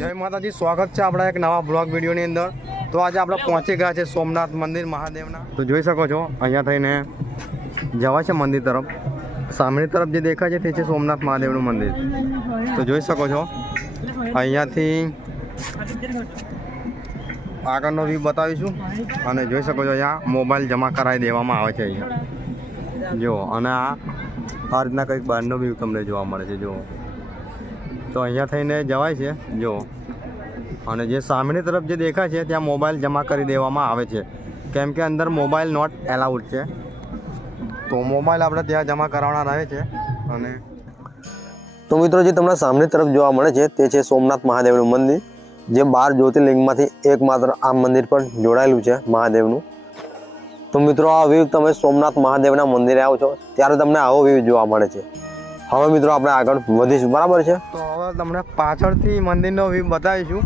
जय माताजी, स्वागत है अपना एक नवा ब्लॉग वीडियो अंदर। तो आज आप पहुंची गया है सोमनाथ मंदिर महादेवना। तो જોઈ શકો છો અહીંયા થઈને જવા છે મંદિર તરફ। સામેની તરફ જે દેખાય છે તે છે સોમનાથ મહાદેવનું મંદિર। તો જોઈ શકો છો અહીંયાથી આગળનો વ્યૂ બતાવીશું અને જોઈ શકો છો અહીંયા મોબાઈલ જમા કરાવી દેવામાં આવે છે અહીંયા જો। અને આ રીતના કંઈક બહારનો વ્યૂ તમને જોવા મળે છે જો। તો અહીંયા થઈને જવાય છે જો। અને જે સામેની તરફ જે દેખાય છે ત્યાં મોબાઈલ જમા કરી દેવામાં આવે છે, કેમ કે અંદર મોબાઈલ નોટ એલાઉડ છે। તો મોબાઈલ આપણે ત્યાં જમા કરાવવાના રહે છે। અને તો મિત્રો જે તમને સામેની તરફ જોવા મળે છે તે છે સોમનાથ મહાદેવનું મંદિર, જે 12 જ્યોતિર્લિંગમાંથી એકમાત્ર આ મંદિર પર જોડાયેલું છે મહાદેવનું। તો મિત્રો આ વ્યૂ તમે સોમનાથ મહાદેવના મંદિરે આવો છો ત્યારે તમને આવો વ્યૂ જોવા મળે છે। હવે મિત્રો આપણે આગળ વધીશું, બરાબર છે। તો હવે તમને પાછળથી મંદિરનો વ્યૂ બતાવીશું,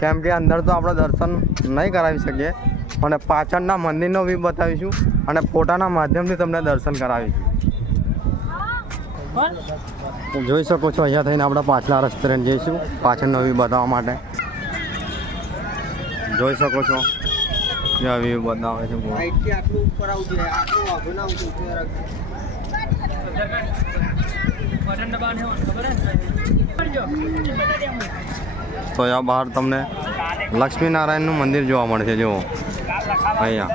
કેમ કે અંદર તો આપણે દર્શન નહીં કરાવી શકીએ, અને પાછળના મંદિરનો વ્યૂ બતાવીશું અને ફોટાના માધ્યમથી તમને દર્શન કરાવીશું। જોઈ શકો છો અહીંયા થઈને આપણે પાછલા રેસ્ટોરન્ટ જઈશું પાછળનો વ્યૂ બતાવવા માટે। જોઈ શકો છો ત્યાં વ્યૂ બતાવે છે। તો અહીંયા બહાર તમને લક્ષ્મીનારાયણનું મંદિર જોવા મળે છે જો અહીંયા।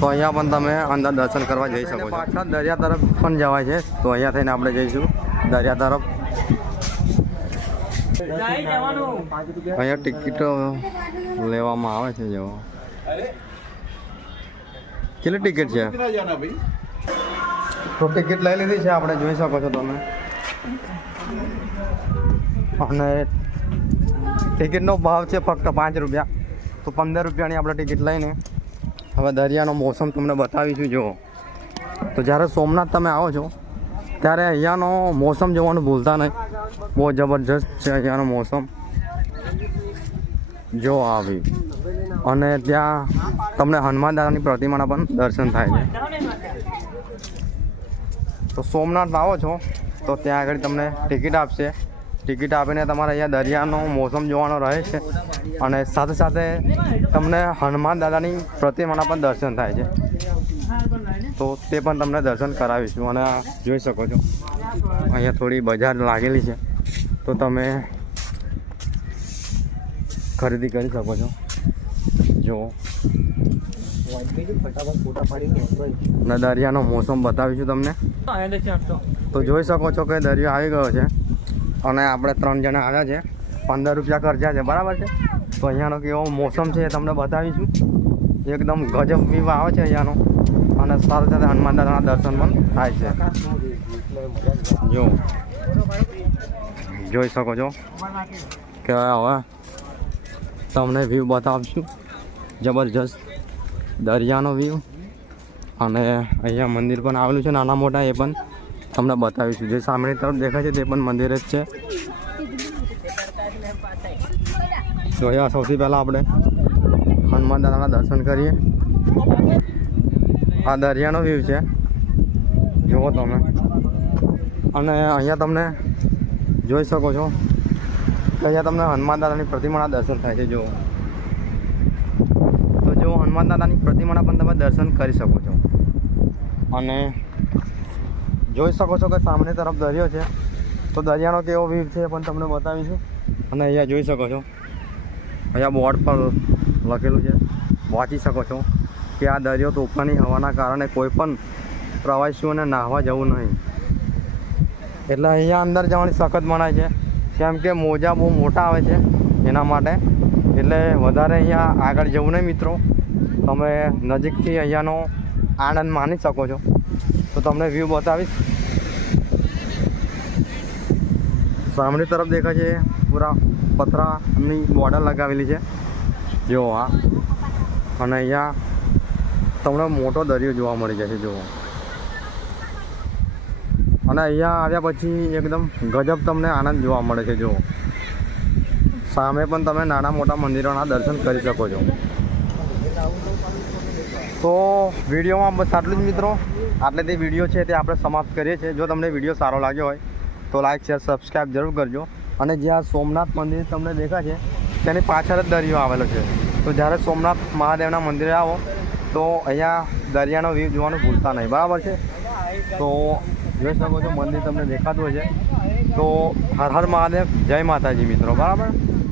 તો અહીંયા પણ તમે અંદર દર્શન કરવા જઈ શકો છો। પાછા દરિયા તરફ પણ જવાય છે, તો અહીંયા થઈને આપણે જઈશું દરિયા તરફ। અહીંયા ટિકિટો લેવામાં આવે છે જો। કેટલી ટિકિટ છે? તો ટિકિટ લઈ લીધી છે આપણે, જોઈ શકો છો તમે। અને ટિકિટનો ભાવ છે ફક્ત 5 રૂપિયા। તો 15 રૂપિયાની આપણે ટિકિટ લઈને હવે દરિયાનો મોસમ તમને બતાવીશું જો। તો જ્યારે સોમનાથ તમે આવો છો ત્યારે અહીંયાનો મોસમ જોવાનું ભૂલતા નહીં, બહુ જબરજસ્ત છે અહીંયાનો મોસમ જો આવી। અને ત્યાં તમને હનુમાન દાદાની પ્રતિમાના પણ દર્શન થાય છે। તો સોમનાથ આવો છો તો ત્યાં આગળ તમને ટિકિટ આપશે, ટિકિટ આપીને તમારે અહીંયા દરિયાનો મોસમ જોવાનો રહે છે, અને સાથે સાથે તમને હનુમાન દાદાની પ્રતિમાના પણ દર્શન થાય છે। તો તે પણ તમને દર્શન કરાવીશું। અને આ જોઈ શકો છો અહીંયા થોડી બજાર લાગેલી છે, તો તમે ખરીદી કરી શકો છો જો। અને દરિયાનો મોસમ બતાવીશું તમને। તો જોઈ શકો છો કે દરિયો આવી ગયો છે, અને આપણે 3 જણા આવ્યા છે, 15 રૂપિયા ખર્ચા છે, બરાબર છે। તો અહીંયાનો કેવો મોસમ છે એ તમને બતાવીશું। એકદમ ગજબ વ્યૂ આવે છે અહીંયાનો, અને સાથે સાથે હનુમાન દાદાના દર્શન પણ થાય છે જો। જોઈ શકો છો કે હવે તમને વ્યૂ બતાવશું જબરજસ્ત દરિયાનો વ્યૂ। અને અહીંયા મંદિર પણ આવેલું છે નાના મોટા, એ પણ તમને બતાવીશું। જે સામેની તરફ દેખાય છે તે પણ મંદિર જ છે। તો અહીંયા સૌથી પહેલાં આપણે હનુમાન દાદાના દર્શન કરીએ। આ દરિયાનો વ્યૂ છે જુઓ તમે। અને અહીંયા તમને જોઈ શકો છો કે અહીંયા તમને હનુમાન દાદાની પ્રતિમાના દર્શન થાય છે જુઓ। તો જો હનુમાન દાદાની પ્રતિમાના પણ તમે દર્શન કરી શકો છો। અને જોઈ શકો છો કે સામેની તરફ દરિયો છે, તો દરિયાનો કેવો વ્યૂ છે પણ તમને બતાવીશું। અને અહીંયા જોઈ શકો છો અહીંયા બોર્ડ પર લખેલું છે, વાંચી શકો છો કે આ દરિયો તોફાની હવાના કારણે કોઈ પણ પ્રવાસીઓને નાહવા જવું નહીં। એટલે અહીંયા અંદર જવાની સખત મનાય છે, કેમ કે મોજા બહુ મોટા આવે છે એના માટે। એટલે વધારે અહીંયા આગળ જવું નહીં મિત્રો, તમે નજીકથી અહીંયાનો આનંદ માણી શકો છો। તો તમને વ્યૂ બતાવીશ। સામેની તરફ દેખાય છે પૂરા પથરાની બોર્ડર લગાવેલી છે જો આ। અને અહીંયા તમને મોટો દરિયો જોવા મળી જાય છે જુઓ। અને અહીંયા આવ્યા પછી એકદમ ગજબ તમને આનંદ જોવા મળે છે જુઓ। સામે પણ તમે નાના મોટા મંદિરોના દર્શન કરી શકો છો। તો વિડીયોમાં બસ આટલું જ મિત્રો। આટલેથી વિડીયો છે તે આપણે સમાપ્ત કરીએ છીએ। જો તમને વિડીયો સારો લાગ્યો હોય તો લાઈક શેર સબસ્ક્રાઈબ જરૂર કરજો। અને જ્યાં સોમનાથ મંદિર તમને દેખાય છે તેની પાછળ જ દરિયો આવેલો છે. તો જ્યારે સોમનાથ મહાદેવના મંદિરે આવો તો અહીંયા દરિયાનો વ્યૂ જોવાનું ભૂલતા નહીં, બરાબર છે. તો જોઈ શકો છો મંદિર તમને દેખાતું હોય છે. તો હર હર મહાદેવ, જય માતાજી મિત્રો, બરાબર.